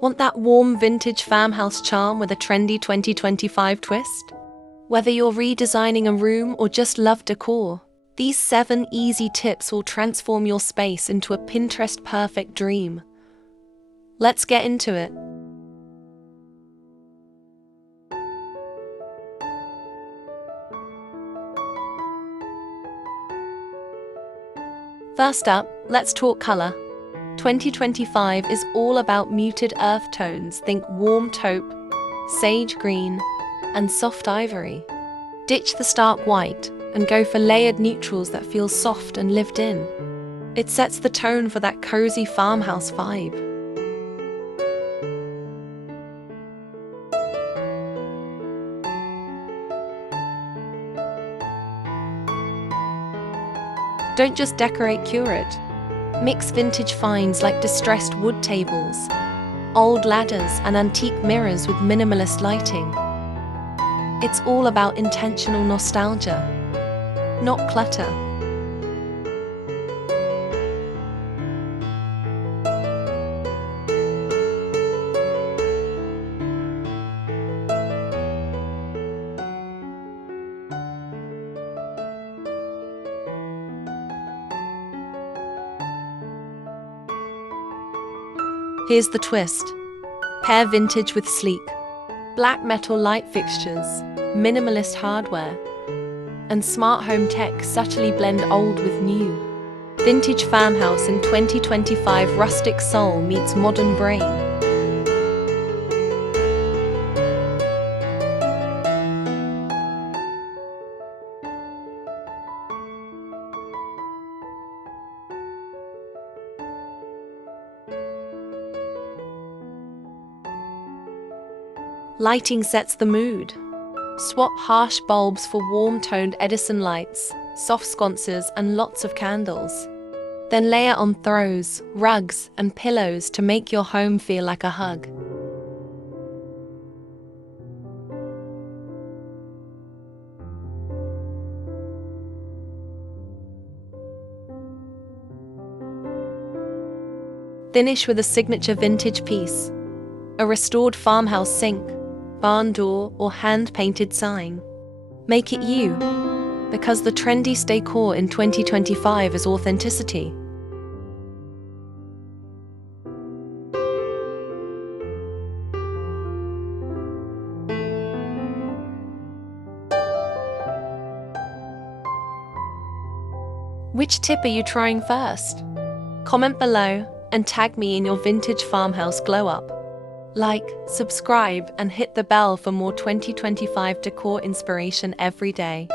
Want that warm vintage farmhouse charm with a trendy 2025 twist? Whether you're redesigning a room or just love decor, these 7 easy tips will transform your space into a Pinterest-perfect dream. Let's get into it. First up, let's talk color. 2025 is all about muted earth tones. Think warm taupe, sage green, and soft ivory. Ditch the stark white and go for layered neutrals that feel soft and lived in. It sets the tone for that cozy farmhouse vibe. Don't just decorate, curate. Mix vintage finds like distressed wood tables, old ladders, and antique mirrors with minimalist lighting. It's all about intentional nostalgia, not clutter. Here's the twist. Pair vintage with sleek, black metal light fixtures, minimalist hardware, and smart home tech subtly blend old with new. Vintage farmhouse in 2025, rustic soul meets modern brain. Lighting sets the mood. Swap harsh bulbs for warm-toned Edison lights, soft sconces, and lots of candles. Then layer on throws, rugs, and pillows to make your home feel like a hug. Finish with a signature vintage piece, a restored farmhouse sink, barn door, or hand-painted sign. Make it you, because the trendy decor in 2025 is authenticity. Which tip are you trying first? Comment below and tag me in your vintage farmhouse glow-up. Like, subscribe, and hit the bell for more 2025 decor inspiration every day.